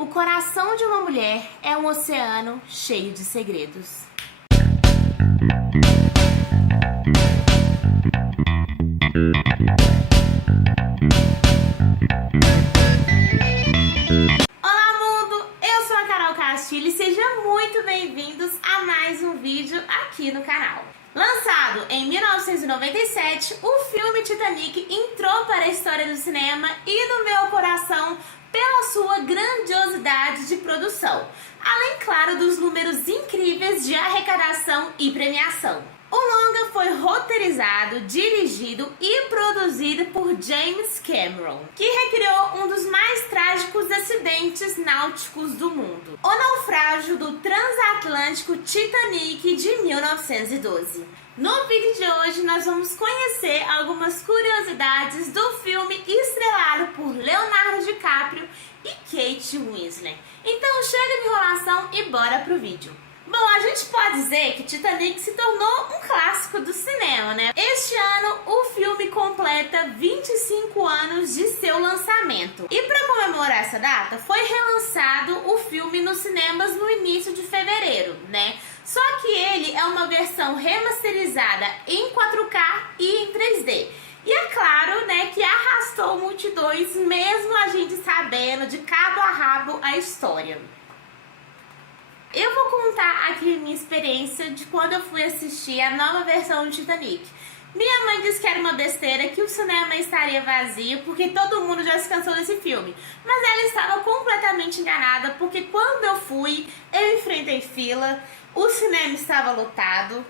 O coração de uma mulher é um oceano cheio de segredos. Olá mundo, eu sou a Carol Castilho e sejam muito bem-vindos a mais um vídeo aqui no canal. Lançado em 1997, o filme Titanic entrou para a história do cinema e do meu coração pela sua grandiosidade de produção, além, claro, dos números incríveis de arrecadação e premiação. O longa foi roteirizado, dirigido e produzido por James Cameron, que recriou um dos mais trágicos acidentes náuticos do mundo, o naufrágio do transatlântico Titanic de 1912. No vídeo de hoje nós vamos conhecer algumas curiosidades do filme estrelado por Leonardo DiCaprio e Kate Winslet. Então chega de enrolação e bora pro vídeo. Bom, a gente pode dizer que Titanic se tornou um clássico do cinema, né? Este ano o filme completa 25 anos de seu lançamento. E para comemorar essa data, foi relançado o filme nos cinemas no início de fevereiro, né? Só que ele é uma versão remasterizada em 4K e em 3D. E é claro, né, que arrastou multidões, mesmo a gente sabendo de cabo a rabo a história. Eu vou contar aqui minha experiência de quando eu fui assistir a nova versão do Titanic. Minha mãe disse que era uma besteira, que o cinema estaria vazio porque todo mundo já se cansou desse filme. Mas ela estava completamente enganada, porque quando eu fui, eu enfrentei fila, o cinema estava lotado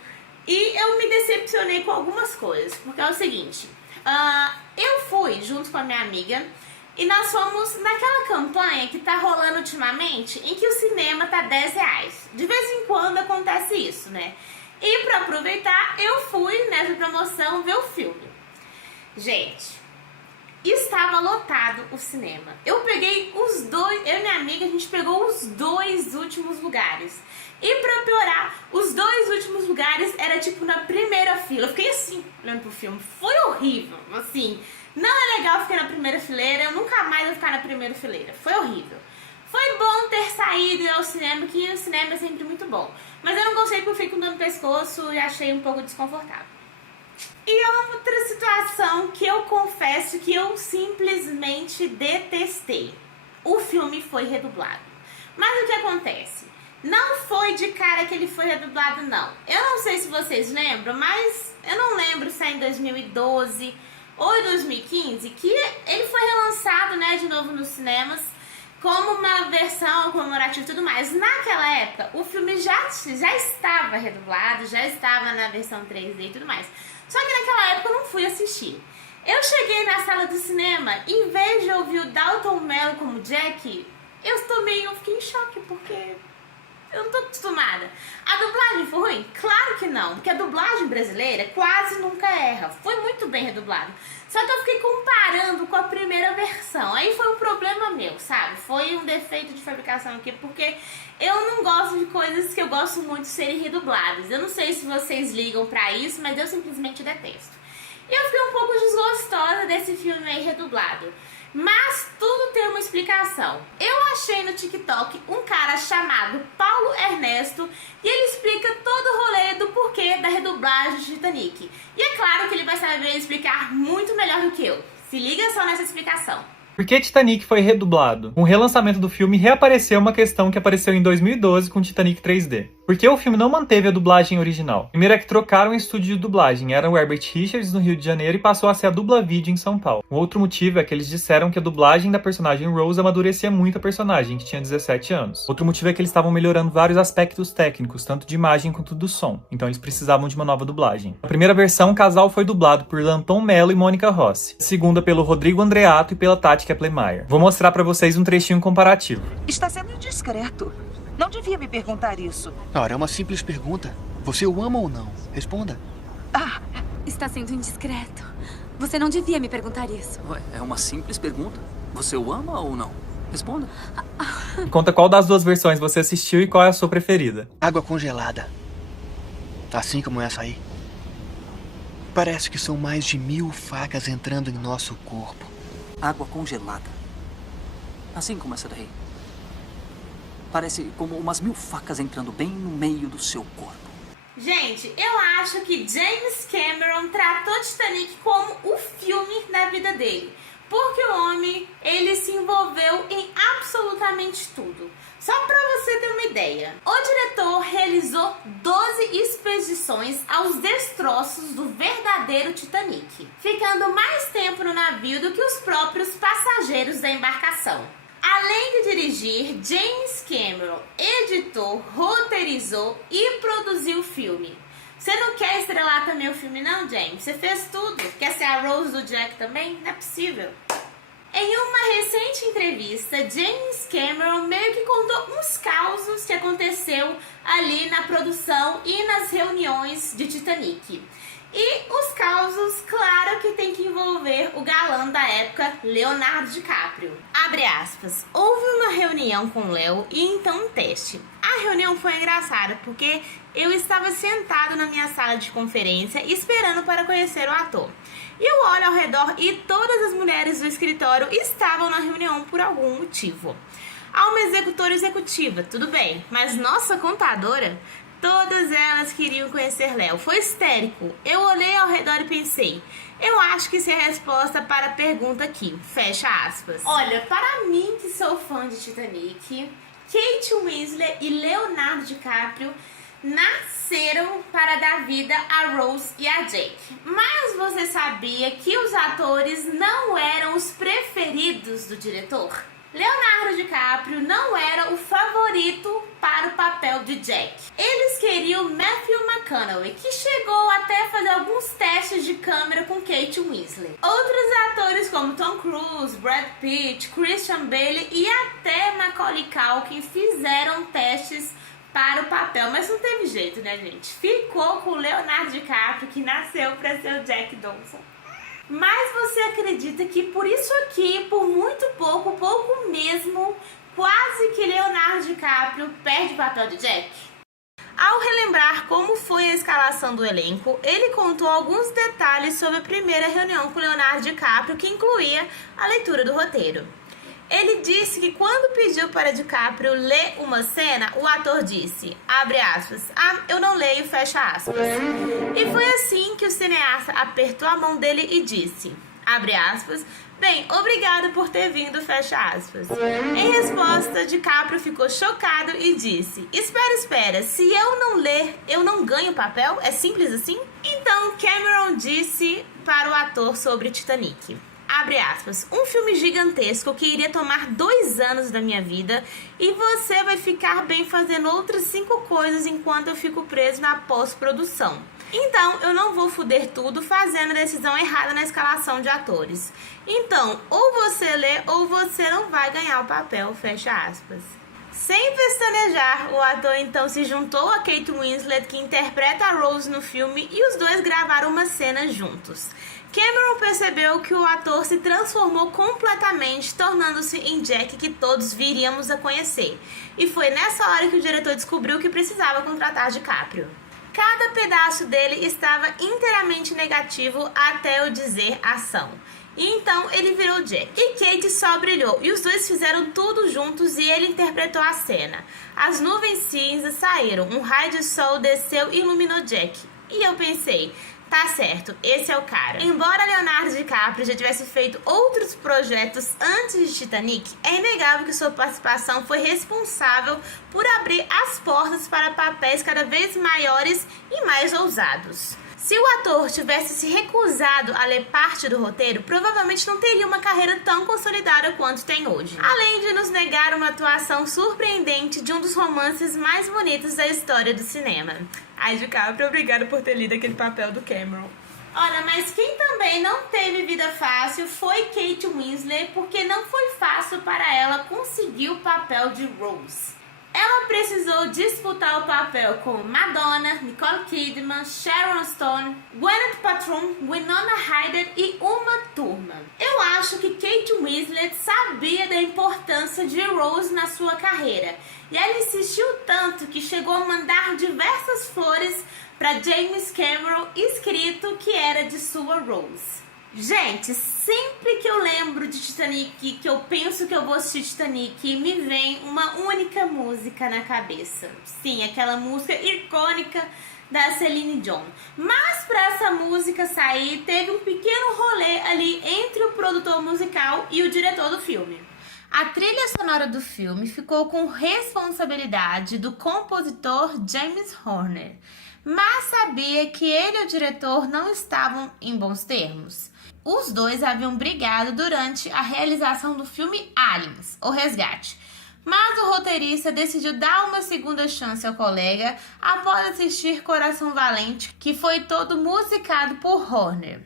e eu me decepcionei com algumas coisas. Porque é o seguinte, eu fui junto com a minha amiga e nós fomos naquela campanha que tá rolando ultimamente, em que o cinema tá R$10. De vez em quando acontece isso, né? E pra aproveitar, eu fui nessa promoção ver o filme. Gente, estava lotado o cinema. Eu peguei os dois, eu e minha amiga, a gente pegou os dois últimos lugares. E pra piorar, os dois últimos lugares era tipo na primeira fila. Eu fiquei assim, olhando pro filme. Foi horrível, assim. Não é legal ficar na primeira fileira, eu nunca mais vou ficar na primeira fileira. Foi horrível. Foi bom ter saído ao cinema, que o cinema é sempre muito bom. Mas eu não gostei porque eu fiquei com dor no pescoço e achei um pouco desconfortável. E outra situação que eu confesso que eu simplesmente detestei. O filme foi redublado. Mas o que acontece? Não foi de cara que ele foi redublado, não. Eu não sei se vocês lembram, mas eu não lembro se é em 2012 ou em 2015, que ele foi relançado, né, de novo nos cinemas, como uma versão comemorativa e tudo mais. Naquela época, o filme já estava redublado, já estava na versão 3D e tudo mais. Só que naquela época eu não fui assistir. Eu cheguei na sala do cinema, em vez de ouvir o Dalton Mello como Jack, eu fiquei em choque, porque eu não tô acostumada. A dublagem foi ruim? Claro que não, porque a dublagem brasileira quase nunca erra. Foi muito bem redublado. Só que eu fiquei comparando com a primeira versão. Aí foi um problema meu, sabe? Foi um defeito de fabricação aqui, porque eu não gosto de coisas que eu gosto muito serem redubladas. Eu não sei se vocês ligam pra isso, mas eu simplesmente detesto. E eu fiquei um pouco desgostosa desse filme aí redublado. Mas tudo tem uma explicação. Eu achei no TikTok um cara chamado Paulo Ernesto e ele explica todo o rolê do porquê da redublagem de Titanic. E é claro que ele vai saber explicar muito melhor do que eu. Se liga só nessa explicação. Por que Titanic foi redublado? Com o relançamento do filme, reapareceu uma questão que apareceu em 2012 com Titanic 3D. Por que o filme não manteve a dublagem original? Primeiro é que trocaram o estúdio de dublagem. Era o Herbert Richards no Rio de Janeiro e passou a ser a Dubla Vídeo em São Paulo. Um outro motivo é que eles disseram que a dublagem da personagem Rose amadurecia muito a personagem, que tinha 17 anos. Outro motivo é que eles estavam melhorando vários aspectos técnicos, tanto de imagem quanto do som. Então eles precisavam de uma nova dublagem. Na primeira versão, o casal foi dublado por Lanton Mello e Mônica Rossi. A segunda pelo Rodrigo Andreato e pela Tati Kepler-Meyer. Vou mostrar pra vocês um trechinho comparativo. Está sendo indiscreto. Não devia me perguntar isso. Ora, é uma simples pergunta. Você o ama ou não? Responda. Está sendo indiscreto. Você não devia me perguntar isso. Ué, é uma simples pergunta. Você o ama ou não? Responda. E conta qual das duas versões você assistiu e qual é a sua preferida. Água congelada. Assim como essa aí. Parece que são mais de 1000 facas entrando em nosso corpo. Água congelada. Assim como essa daí. Parece como umas 1000 facas entrando bem no meio do seu corpo. Gente, eu acho que James Cameron tratou Titanic como o filme da vida dele. Porque o homem, ele se envolveu em absolutamente tudo. Só pra você ter uma ideia, o diretor realizou 12 expedições aos destroços do verdadeiro Titanic, ficando mais tempo no navio do que os próprios passageiros da embarcação. Além de dirigir, James Cameron editou, roteirizou e produziu o filme. Você não quer estrelar também o filme não, James? Você fez tudo. Quer ser a Rose do Jack também? Não é possível. Em uma recente entrevista, James Cameron meio que contou uns causos que aconteceu ali na produção e nas reuniões de Titanic. E os causos, claro que tem que envolver o galã da época, Leonardo DiCaprio. Abre aspas. Houve uma reunião com Leo e então um teste. A reunião foi engraçada porque eu estava sentado na minha sala de conferência esperando para conhecer o ator. E eu olho ao redor e todas as mulheres do escritório estavam na reunião por algum motivo. Há uma executiva, tudo bem, mas nossa contadora... Todas elas queriam conhecer Léo. Foi histérico. Eu olhei ao redor e pensei, eu acho que isso é a resposta para a pergunta aqui. Fecha aspas. Olha, para mim que sou fã de Titanic, Kate Winslet e Leonardo DiCaprio nasceram para dar vida a Rose e a Jake. Mas você sabia que os atores não eram os preferidos do diretor? Leonardo DiCaprio não era o favorito para o papel de Jack. Eles queriam Matthew McConaughey, que chegou até a fazer alguns testes de câmera com Kate Winslet. Outros atores como Tom Cruise, Brad Pitt, Christian Bale e até Macaulay Culkin fizeram testes para o papel, mas não teve jeito, né, gente? Ficou com o Leonardo DiCaprio, que nasceu para ser o Jack Dawson. Mas você acredita que por isso aqui, por muito pouco mesmo, quase que Leonardo DiCaprio perde o papel de Jack? Ao relembrar como foi a escalação do elenco, ele contou alguns detalhes sobre a primeira reunião com Leonardo DiCaprio, que incluía a leitura do roteiro. Ele disse que quando pediu para DiCaprio ler uma cena, o ator disse, abre aspas, eu não leio, fecha aspas. E foi assim que o cineasta apertou a mão dele e disse, abre aspas, bem, obrigado por ter vindo, fecha aspas. Em resposta, DiCaprio ficou chocado e disse, espera, se eu não ler, eu não ganho papel? É simples assim? Então Cameron disse para o ator sobre Titanic. Abre aspas, um filme gigantesco que iria tomar 2 anos da minha vida e você vai ficar bem fazendo outras 5 coisas enquanto eu fico preso na pós-produção. Então, eu não vou foder tudo fazendo a decisão errada na escalação de atores. Então, ou você lê ou você não vai ganhar o papel, fecha aspas. Sem pestanejar, o ator então se juntou a Kate Winslet, que interpreta a Rose no filme, e os dois gravaram uma cena juntos. Cameron percebeu que o ator se transformou completamente, tornando-se em Jack que todos viríamos a conhecer. E foi nessa hora que o diretor descobriu que precisava contratar DiCaprio. Cada pedaço dele estava inteiramente negativo até eu dizer ação. E então ele virou Jack. E Kate só brilhou. E os dois fizeram tudo juntos e ele interpretou a cena. As nuvens cinzas saíram, um raio de sol desceu e iluminou Jack. E eu pensei... Tá certo, esse é o cara. Embora Leonardo DiCaprio já tivesse feito outros projetos antes de Titanic, é inegável que sua participação foi responsável por abrir as portas para papéis cada vez maiores e mais ousados. Se o ator tivesse se recusado a ler parte do roteiro, provavelmente não teria uma carreira tão consolidada quanto tem hoje. Além de nos negar uma atuação surpreendente de um dos romances mais bonitos da história do cinema. Ai, DiCaprio, obrigada por ter lido aquele papel do Cameron. Olha, mas quem também não teve vida fácil foi Kate Winslet, porque não foi fácil para ela conseguir o papel de Rose. Ela precisou disputar o papel com Madonna, Nicole Kidman, Sharon Stone, Gwyneth Paltrow, Winona Ryder e Uma Thurman. Eu acho que Kate Winslet sabia da importância de Rose na sua carreira e ela insistiu tanto que chegou a mandar diversas flores para James Cameron, escrito que era de sua Rose. Gente, sempre que eu lembro de Titanic, que eu penso que eu vou assistir Titanic, me vem uma única música na cabeça. Sim, aquela música icônica da Celine Dion. Mas para essa música sair, teve um pequeno rolê ali entre o produtor musical e o diretor do filme. A trilha sonora do filme ficou com responsabilidade do compositor James Horner, mas sabia que ele e o diretor não estavam em bons termos. Os dois haviam brigado durante a realização do filme Aliens, O Resgate, mas o roteirista decidiu dar uma segunda chance ao colega após assistir Coração Valente, que foi todo musicado por Horner.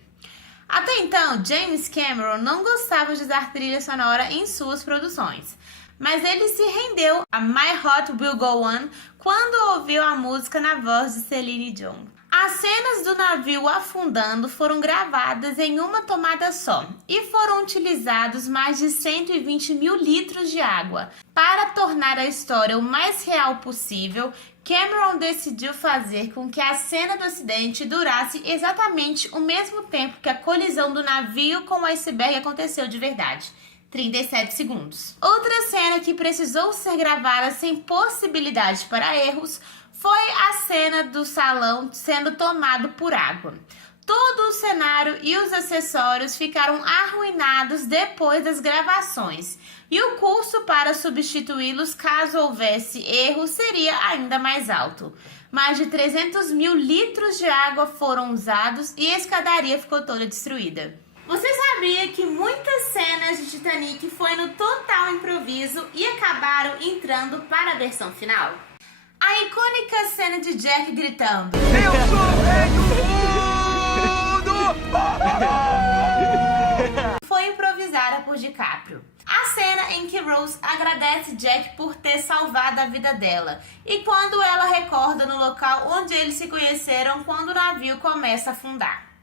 Até então, James Cameron não gostava de usar trilha sonora em suas produções, mas ele se rendeu a My Heart Will Go On quando ouviu a música na voz de Celine Dion. As cenas do navio afundando foram gravadas em uma tomada só e foram utilizados mais de 120 mil litros de água. Para tornar a história o mais real possível, Cameron decidiu fazer com que a cena do acidente durasse exatamente o mesmo tempo que a colisão do navio com o iceberg aconteceu de verdade. 37 segundos. Outra cena que precisou ser gravada sem possibilidade para erros foi a cena do salão sendo tomado por água. Todo o cenário e os acessórios ficaram arruinados depois das gravações, e o custo para substituí-los caso houvesse erro seria ainda mais alto. Mais de 300 mil litros de água foram usados e a escadaria ficou toda destruída. Você sabia que muitas cenas de Titanic foi no total improviso e acabaram entrando para a versão final? A icônica cena de Jack gritando "Eu sou o rei do mundo!" foi improvisada por DiCaprio. A cena em que Rose agradece Jack por ter salvado a vida dela e quando ela recorda no local onde eles se conheceram quando o navio começa a afundar.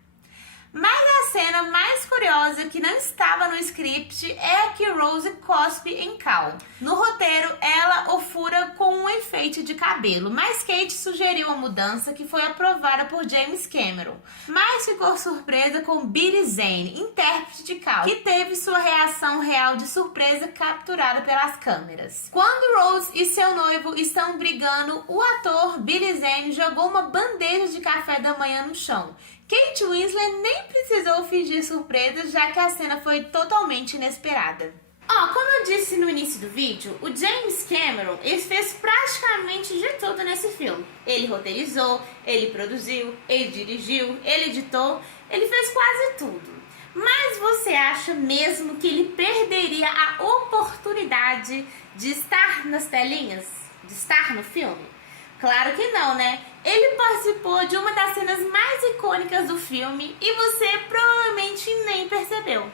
Mas a cena mais curiosa que não estava no script é a que Rose cospe em Cal. No roteiro, ela o fura com um enfeite de cabelo, mas Kate sugeriu a mudança que foi aprovada por James Cameron. Mas ficou surpresa com Billy Zane, intérprete de Cal, que teve sua reação real de surpresa capturada pelas câmeras. Quando Rose e seu noivo estão brigando, o ator Billy Zane jogou uma bandeja de café da manhã no chão. Kate Winslet nem precisou fingir surpresa, já que a cena foi totalmente inesperada. Como eu disse no início do vídeo, o James Cameron ele fez praticamente de tudo nesse filme. Ele roteirizou, ele produziu, ele dirigiu, ele editou, ele fez quase tudo. Mas você acha mesmo que ele perderia a oportunidade de estar nas telinhas? De estar no filme? Claro que não, né? Ele participou de uma das cenas mais icônicas do filme e você provavelmente nem percebeu.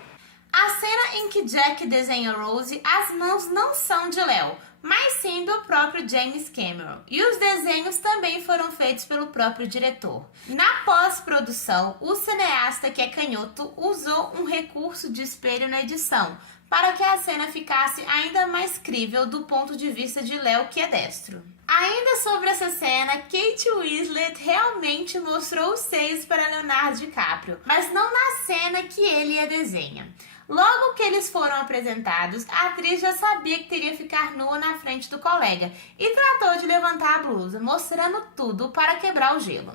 A cena em que Jack desenha Rose, as mãos não são de Léo, mas sim do próprio James Cameron. E os desenhos também foram feitos pelo próprio diretor. Na pós-produção, o cineasta, que é canhoto, usou um recurso de espelho na edição, para que a cena ficasse ainda mais crível do ponto de vista de Léo, que é destro. Ainda sobre essa cena, Kate Winslet realmente mostrou os seios para Leonardo DiCaprio, mas não na cena que ele a desenha. Logo que eles foram apresentados, a atriz já sabia que teria que ficar nua na frente do colega e tratou de levantar a blusa, mostrando tudo para quebrar o gelo.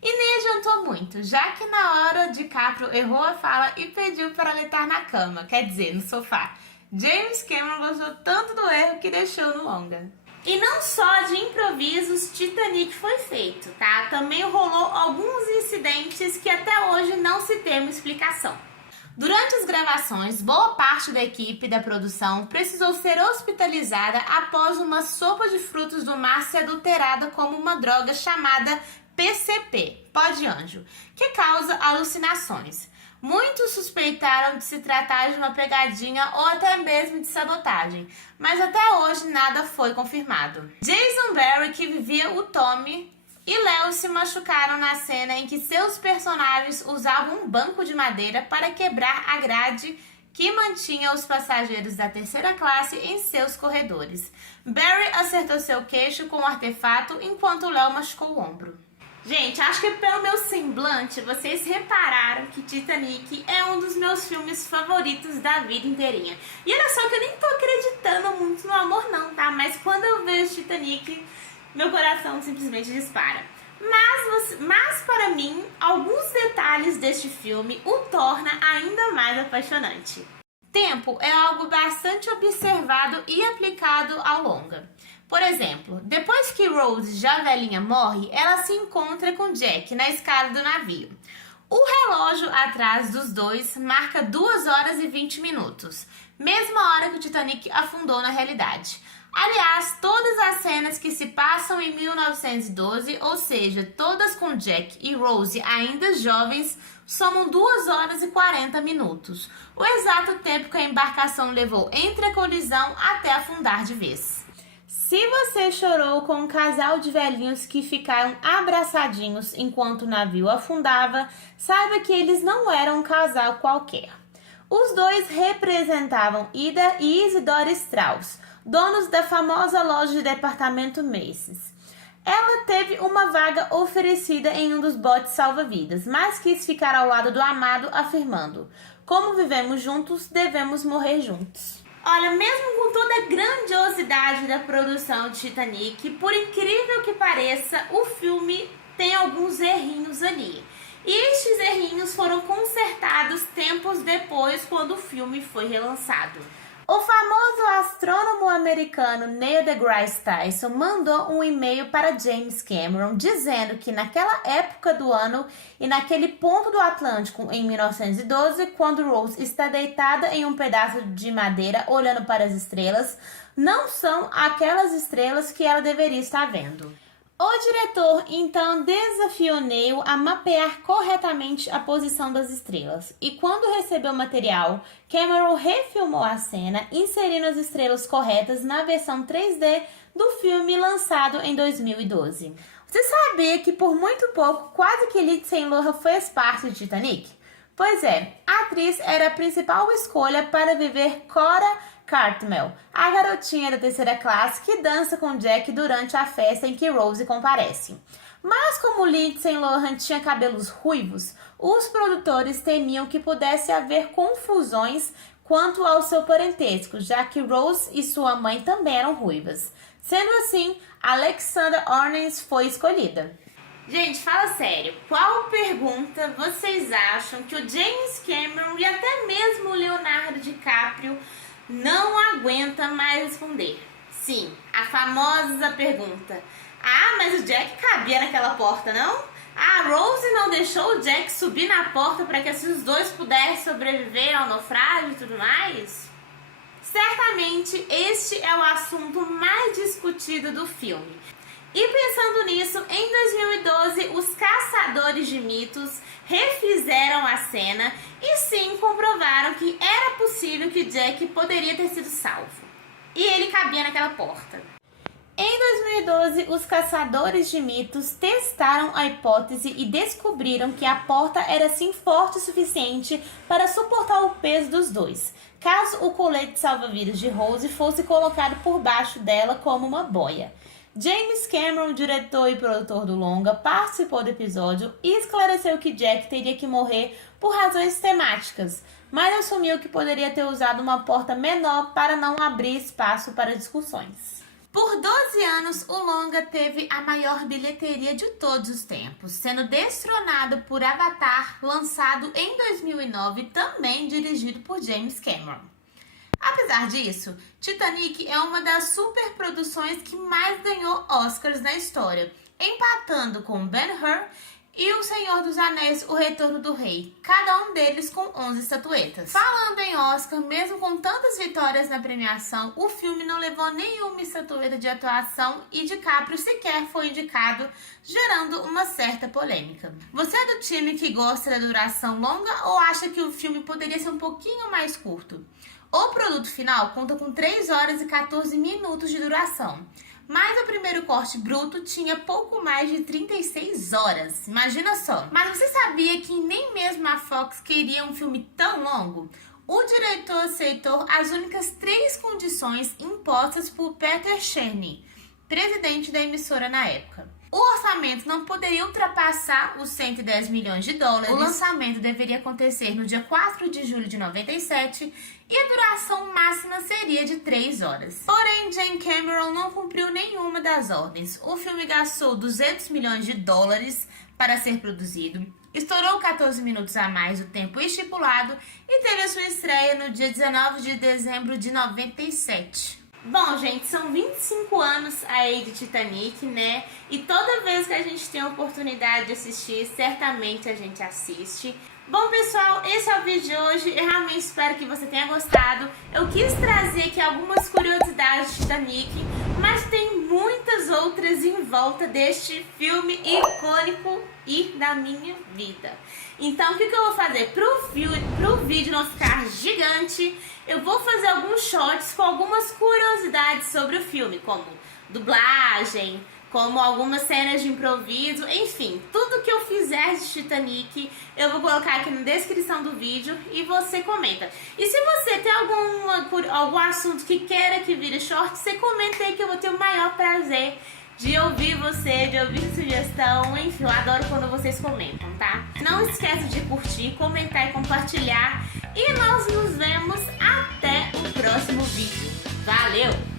E nem adiantou muito, já que na hora DiCaprio errou a fala e pediu para ela estar na cama, quer dizer, no sofá. James Cameron gostou tanto do erro que deixou no longa. E não só de improvisos Titanic foi feito, tá? Também rolou alguns incidentes que até hoje não se tem uma explicação. Durante as gravações, boa parte da equipe da produção precisou ser hospitalizada após uma sopa de frutos do mar ser adulterada como uma droga chamada PCP, pó de anjo, que causa alucinações. Muitos suspeitaram de se tratar de uma pegadinha ou até mesmo de sabotagem, mas até hoje nada foi confirmado. Jason Barry, que vivia o Tommy, e Léo se machucaram na cena em que seus personagens usavam um banco de madeira para quebrar a grade que mantinha os passageiros da terceira classe em seus corredores. Barry acertou seu queixo com um artefato, enquanto Léo machucou o ombro. Gente, acho que pelo meu semblante, vocês repararam que Titanic é um dos meus filmes favoritos da vida inteirinha. E olha só que eu nem tô acreditando muito no amor não, tá? Mas quando eu vejo Titanic, meu coração simplesmente dispara. Mas para mim, alguns detalhes deste filme o torna ainda mais apaixonante. Tempo é algo bastante observado e aplicado ao longa. Por exemplo, depois que Rose, já velhinha, morre, ela se encontra com Jack na escada do navio. O relógio atrás dos dois marca 2 horas e 20 minutos, mesma hora que o Titanic afundou na realidade. Aliás, todas as cenas que se passam em 1912, ou seja, todas com Jack e Rose ainda jovens, somam 2 horas e 40 minutos, o exato tempo que a embarcação levou entre a colisão até afundar de vez. Se você chorou com um casal de velhinhos que ficaram abraçadinhos enquanto o navio afundava, saiba que eles não eram um casal qualquer. Os dois representavam Ida e Isidore Strauss, donos da famosa loja de departamento Macy's. Ela teve uma vaga oferecida em um dos botes salva-vidas, mas quis ficar ao lado do amado, afirmando: "Como vivemos juntos, devemos morrer juntos." Olha, mesmo com toda a grandiosidade da produção de Titanic, por incrível que pareça, o filme tem alguns errinhos ali. E estes errinhos foram consertados tempos depois, quando o filme foi relançado. O famoso astrônomo americano Neil deGrasse Tyson mandou um e-mail para James Cameron dizendo que naquela época do ano e naquele ponto do Atlântico em 1912, quando Rose está deitada em um pedaço de madeira olhando para as estrelas, não são aquelas estrelas que ela deveria estar vendo. O diretor então desafiou Neil a mapear corretamente a posição das estrelas, e quando recebeu o material, Cameron refilmou a cena, inserindo as estrelas corretas na versão 3D do filme lançado em 2012. Você sabia que por muito pouco quase que Lindsay Lohan fez parte de Titanic? Pois é, a atriz era a principal escolha para viver Cora Cartmel, a garotinha da terceira classe que dança com Jack durante a festa em que Rose comparece. Mas como Lindsay Lohan tinha cabelos ruivos, os produtores temiam que pudesse haver confusões quanto ao seu parentesco, já que Rose e sua mãe também eram ruivas. Sendo assim, Alexandra Ornes foi escolhida. Gente, fala sério, qual pergunta vocês acham que o James Cameron e até mesmo o Leonardo DiCaprio não aguenta mais responder? Sim, a famosa pergunta: ah, mas o Jack cabia naquela porta, não? A Rose não deixou o Jack subir na porta para que assim os dois pudessem sobreviver ao naufrágio e tudo mais? Certamente este é o assunto mais discutido do filme. E pensando nisso, em 2012, os caçadores de mitos refizeram a cena e sim comprovaram que era possível que Jack poderia ter sido salvo. E ele cabia naquela porta. Em 2012, os caçadores de mitos testaram a hipótese e descobriram que a porta era sim forte o suficiente para suportar o peso dos dois, caso o colete salva-vidas de Rose fosse colocado por baixo dela como uma boia. James Cameron, diretor e produtor do longa, participou do episódio e esclareceu que Jack teria que morrer por razões temáticas, mas assumiu que poderia ter usado uma porta menor para não abrir espaço para discussões. Por 12 anos, o longa teve a maior bilheteria de todos os tempos, sendo destronado por Avatar, lançado em 2009, também dirigido por James Cameron. Apesar disso, Titanic é uma das superproduções que mais ganhou Oscars na história, empatando com Ben-Hur e O Senhor dos Anéis, O Retorno do Rei, cada um deles com 11 estatuetas. Falando em Oscar, mesmo com tantas vitórias na premiação, o filme não levou nenhuma estatueta de atuação e DiCaprio sequer foi indicado, gerando uma certa polêmica. Você é do time que gosta da duração longa ou acha que o filme poderia ser um pouquinho mais curto? O produto final conta com 3 horas e 14 minutos de duração, mas o primeiro corte bruto tinha pouco mais de 36 horas, imagina só. Mas você sabia que nem mesmo a Fox queria um filme tão longo? O diretor aceitou as únicas 3 condições impostas por Peter Cherny, presidente da emissora na época. O orçamento não poderia ultrapassar os 110 milhões de dólares. O lançamento deveria acontecer no dia 4 de julho de 97 e a duração máxima seria de 3 horas. Porém, James Cameron não cumpriu nenhuma das ordens. O filme gastou 200 milhões de dólares para ser produzido, estourou 14 minutos a mais do tempo estipulado e teve a sua estreia no dia 19 de dezembro de 97. Bom, gente, são 25 anos aí de Titanic, né? E toda vez que a gente tem a oportunidade de assistir, certamente a gente assiste. Bom, pessoal, esse é o vídeo de hoje. Eu realmente espero que você tenha gostado. Eu quis trazer aqui algumas curiosidades de Titanic, mas tem muitas outras em volta deste filme icônico e da minha vida. Então, o que eu vou fazer? Pro vídeo não ficar gigante, eu vou fazer alguns shorts com algumas curiosidades sobre o filme, como dublagem, como algumas cenas de improviso, enfim, tudo que eu fizer de Titanic, eu vou colocar aqui na descrição do vídeo e você comenta. E se você tem algum assunto que queira que vire short, você comenta aí que eu vou ter o maior prazer de ouvir você, de ouvir sugestão, enfim, eu adoro quando vocês comentam, tá? Não esqueça de curtir, comentar e compartilhar. E nós nos vemos até o próximo vídeo. Valeu!